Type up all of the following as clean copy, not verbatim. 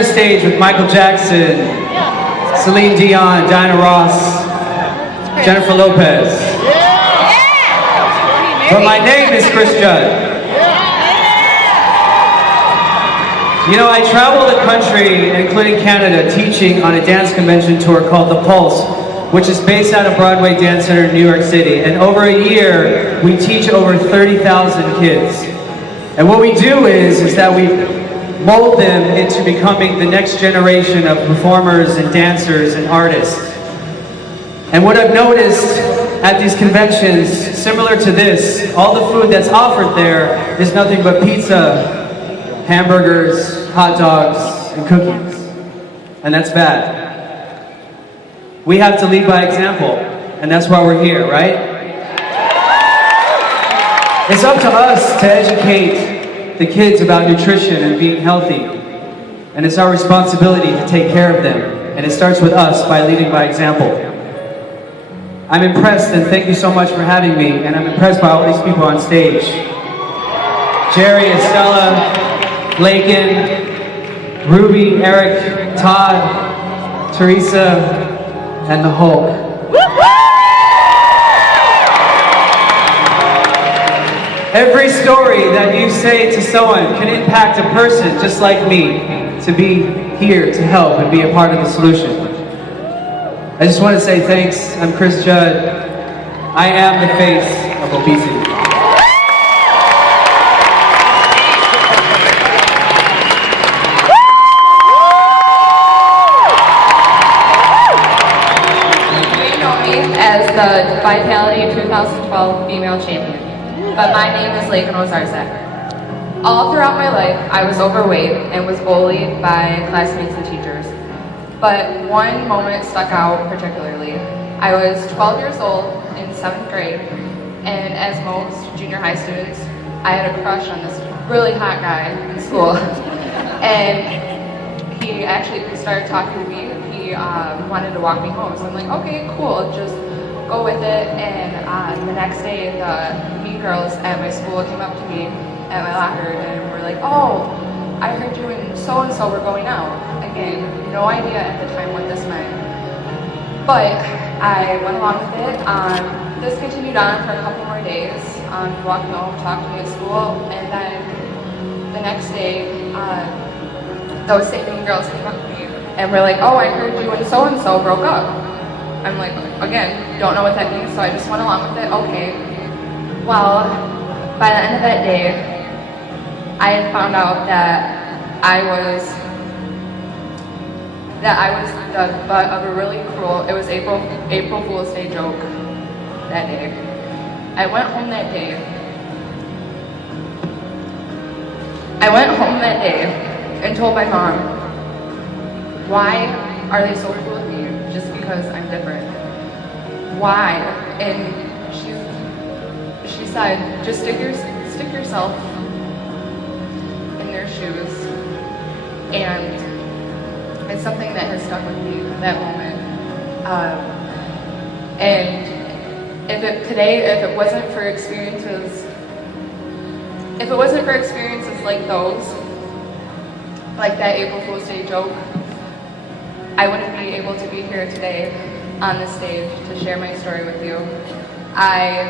the stage with Michael Jackson, Celine Dion, Diana Ross, Jennifer Lopez. But my name is Chris Judd. You know, I travel the country, including Canada, teaching on a dance convention tour called The Pulse, which is based out of Broadway Dance Center in New York City. And over a year, we teach over 30,000 kids. And what we do is that we mold them into becoming the next generation of performers and dancers and artists. And what I've noticed at these conventions, similar to this, all the food that's offered there is nothing but pizza, hamburgers, hot dogs, and cookies. And that's bad. We have to lead by example, and that's why we're here, right? It's up to us to educate the kids about nutrition and being healthy. And it's our responsibility to take care of them. And it starts with us by leading by example. I'm impressed, and thank you so much for having me, and I'm impressed by all these people on stage. Jerry, Estella, Lakin, Ruby, Eric, Todd, Teresa, and the Hulk. Every story that you say to someone can impact a person just like me to be here to help and be a part of the solution. I just want to say thanks. I'm Chris Judd. I am the face of obesity. As the Vitality 2012 Female Champion, but my name is Lakin Ozarzak. All throughout my life, I was overweight and was bullied by classmates and teachers. But one moment stuck out particularly. I was 12 years old in 7th grade, and as most junior high students, I had a crush on this really hot guy in school. And he started talking to me. He wanted to walk me home, so I'm like, okay, cool, just go with it. And the next day, the mean girls at my school came up to me at my locker and were like, oh, I heard you and so-and-so were going out. Again, no idea at the time what this meant. But I went along with it. This continued on for a couple more days. He walked me home, talked to me at school, and then the next day, those same mean girls came up to me and were like, oh, I heard you and so-and-so broke up. I'm like, again, don't know what that means, so I just went along with it. Okay. Well, by the end of that day, I had found out that I was the butt of a really cruel, it was April Fool's Day joke that day. I went home that day. And told my mom, why are they so cruel with me just because I'm different? Why? And she said, just stick yourself in their shoes. And it's something that has stuck with me that moment. And if it wasn't for experiences like those, like that April Fool's Day joke, I wouldn't be able to be here today on this stage to share my story with you. I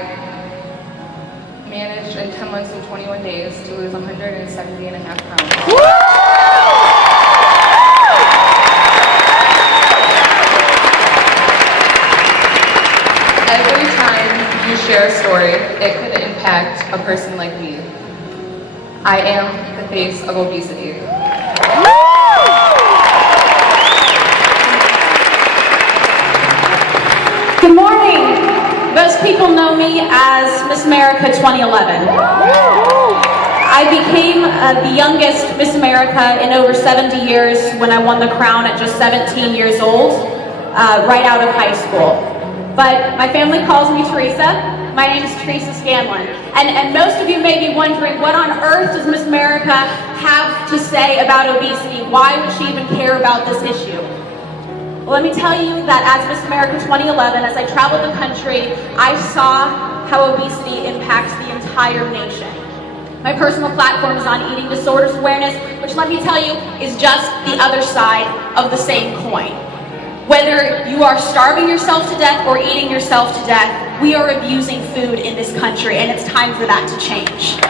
managed in 10 months and 21 days to lose 170.5 pounds. Every time you share a story, it could impact a person like me. I am the face of obesity. Good morning. Most people know me as Miss America 2011. I became the youngest Miss America in over 70 years when I won the crown at just 17 years old, right out of high school. But my family calls me Teresa. My name is Teresa Scanlon. And most of you may be wondering, what on earth does Miss America have to say about obesity? Why would she even care about this issue? Well, let me tell you that as Miss America 2011, as I traveled the country, I saw how obesity impacts the entire nation. My personal platform is on eating disorders awareness, which, let me tell you, is just the other side of the same coin. Whether you are starving yourself to death or eating yourself to death, we are abusing food in this country, and it's time for that to change.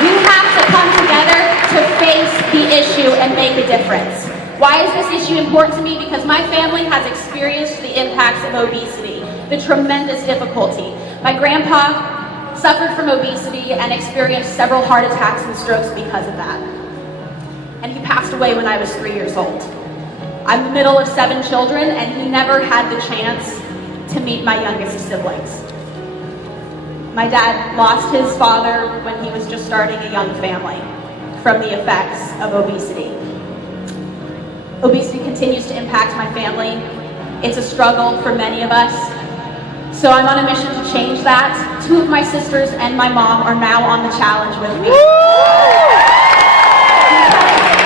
You have to come together to face the issue and make a difference. Why is this issue important to me? Because my family has experienced the impacts of obesity, the tremendous difficulty. My grandpa suffered from obesity and experienced several heart attacks and strokes because of that. And he passed away when I was 3 years old. I'm the middle of 7 children, and he never had the chance to meet my youngest siblings. My dad lost his father when he was just starting a young family from the effects of obesity. Obesity continues to impact my family. It's a struggle for many of us. So I'm on a mission to change that. 2 of my sisters and my mom are now on the challenge with me.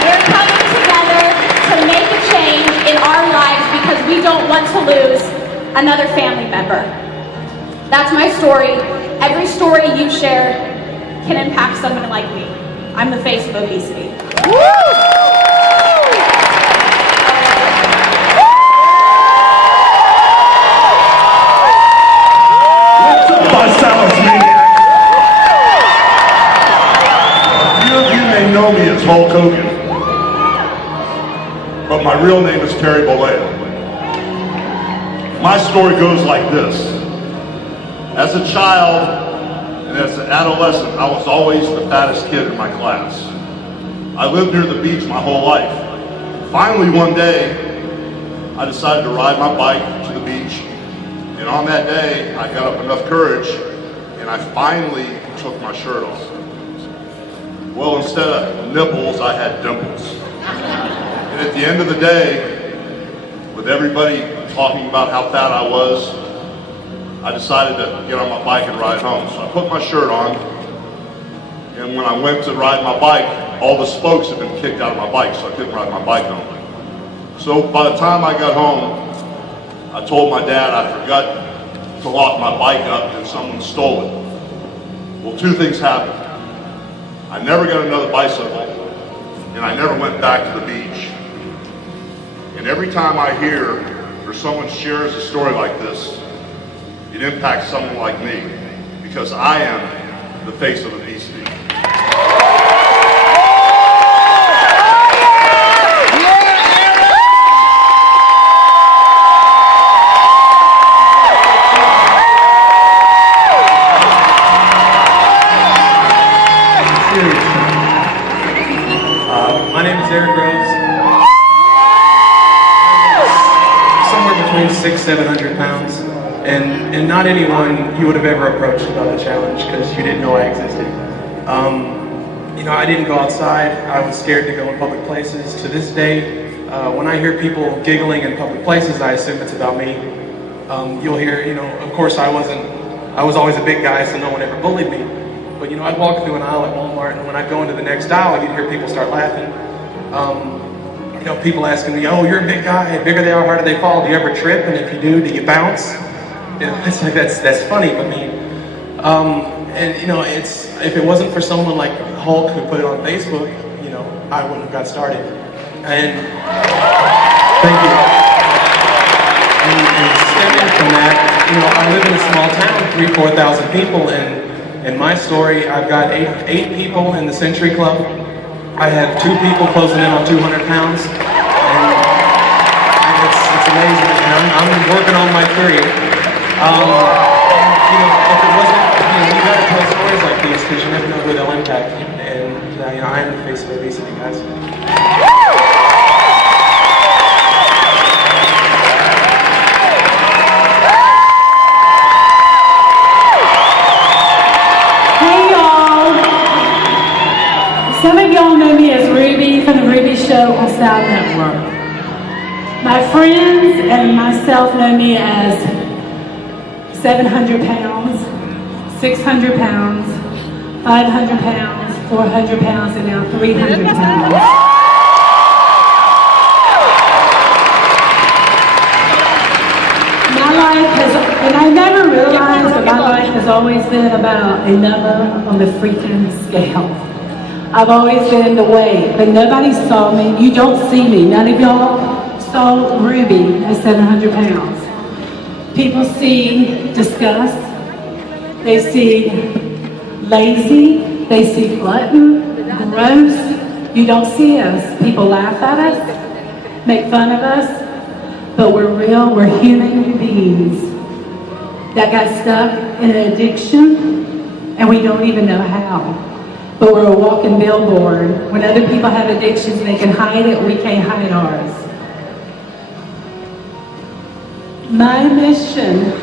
We're coming together to make a change in our lives because we don't want to lose another family member. That's my story. Every story you share can impact someone like me. I'm the face of obesity. Visalus maniac. Few of you may know me as Hulk Hogan, but my real name is Terry Bollea. My story goes like this. As a child and as an adolescent, I was always the fattest kid in my class. I lived near the beach my whole life. Finally, one day, I decided to ride my bike to the beach. And on that day, I got up enough courage, and I finally took my shirt off. Well, instead of nipples, I had dimples. And at the end of the day, with everybody talking about how fat I was, I decided to get on my bike and ride home. So I put my shirt on, and when I went to ride my bike, all the spokes had been kicked out of my bike, so I couldn't ride my bike home. So by the time I got home, I told my dad I forgot to lock my bike up and someone stole it. Well, 2 things happened. I never got another bicycle, and I never went back to the beach. And every time I hear or someone shares a story like this, it impacts someone like me, because I am the face of obesity. My name is Eric Groves. Somewhere between 600-700 pounds, and not anyone you would have ever approached about the challenge because you didn't know I existed. You know, I didn't go outside. I was scared to go in public places. To this day, when I hear people giggling in public places, I assume it's about me. You'll hear, you know, of course I was always a big guy, so no one ever bullied me. But you know, I'd walk through an aisle at Walmart, and when I'd go into the next aisle, you'd hear people start laughing. You know, people asking me, "Oh, you're a big guy. The bigger they are, harder they fall. Do you ever trip? And if you do you bounce?" You know, it's like that's funny, but me. And you know, if it wasn't for someone like Hulk who put it on Facebook, you know, I wouldn't have got started. And thank you. And stemming from that, you know, I live in a small town, 3,000-4,000 people, and in my story, I've got eight people in the Century Club. I have 2 people closing in on 200 pounds, and it's amazing. And I'm working on my 3. You know, if it wasn't, you got to tell stories like these because you never know who they'll impact. And you know, I am the face of obesity, guys. Some of y'all know me as Ruby from the Ruby Show on Sound Network. My friends and myself know me as 700 pounds, 600 pounds, 500 pounds, 400 pounds, and now 300 pounds. My life has, and I never realized that my life has has always been about a number on the freaking scale. I've always been the weight, but nobody saw me. You don't see me. None of y'all saw Ruby at 700 pounds. People see disgust. They see lazy. They see glutton, gross. You don't see us. People laugh at us, make fun of us, but we're real. We're human beings that got stuck in an addiction, and we don't even know how. But we're a walking billboard. When other people have addictions, they can hide it, we can't hide ours. My mission,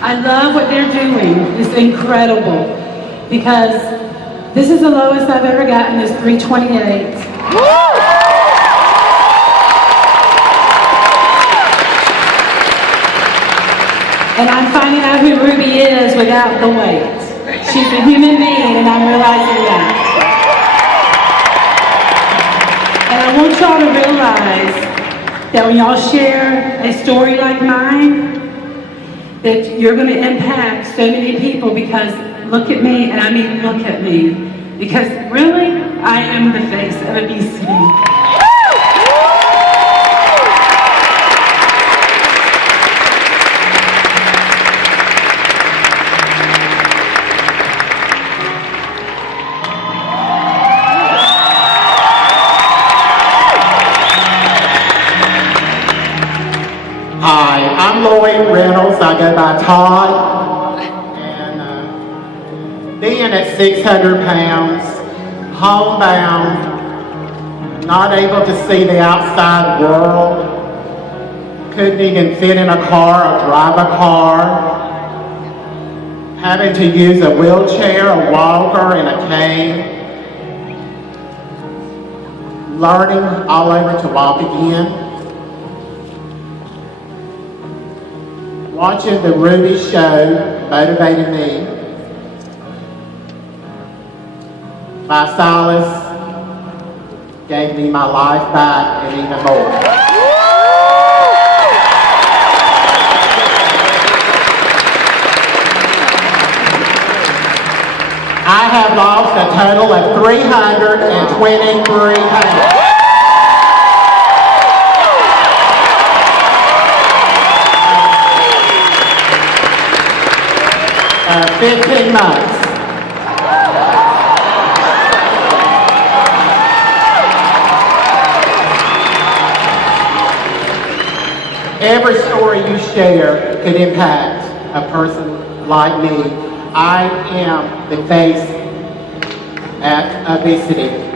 I love what they're doing. It's incredible, because this is the lowest I've ever gotten, is 328. And I'm finding out who Ruby is without the weight. She's a human being, and I'm realizing that. And I want y'all to realize that when y'all share a story like mine, that you're going to impact so many people, because look at me, and I mean look at me. Because really, I am the face of obesity. Hi, I'm Lloyd Reynolds. I go by Todd. And being at 600 pounds, homebound, not able to see the outside world, couldn't even fit in a car or drive a car, having to use a wheelchair, a walker, and a cane, learning all over to walk again. Watching the Ruby show motivated me. Visalus gave me my life back and even more. I have lost a total of 323 pounds. 15 months. Every story you share could impact a person like me. I am the face at obesity.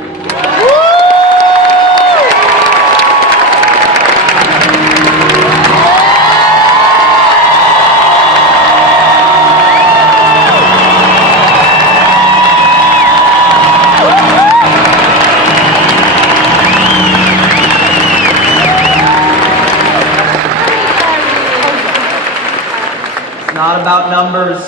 Not about numbers,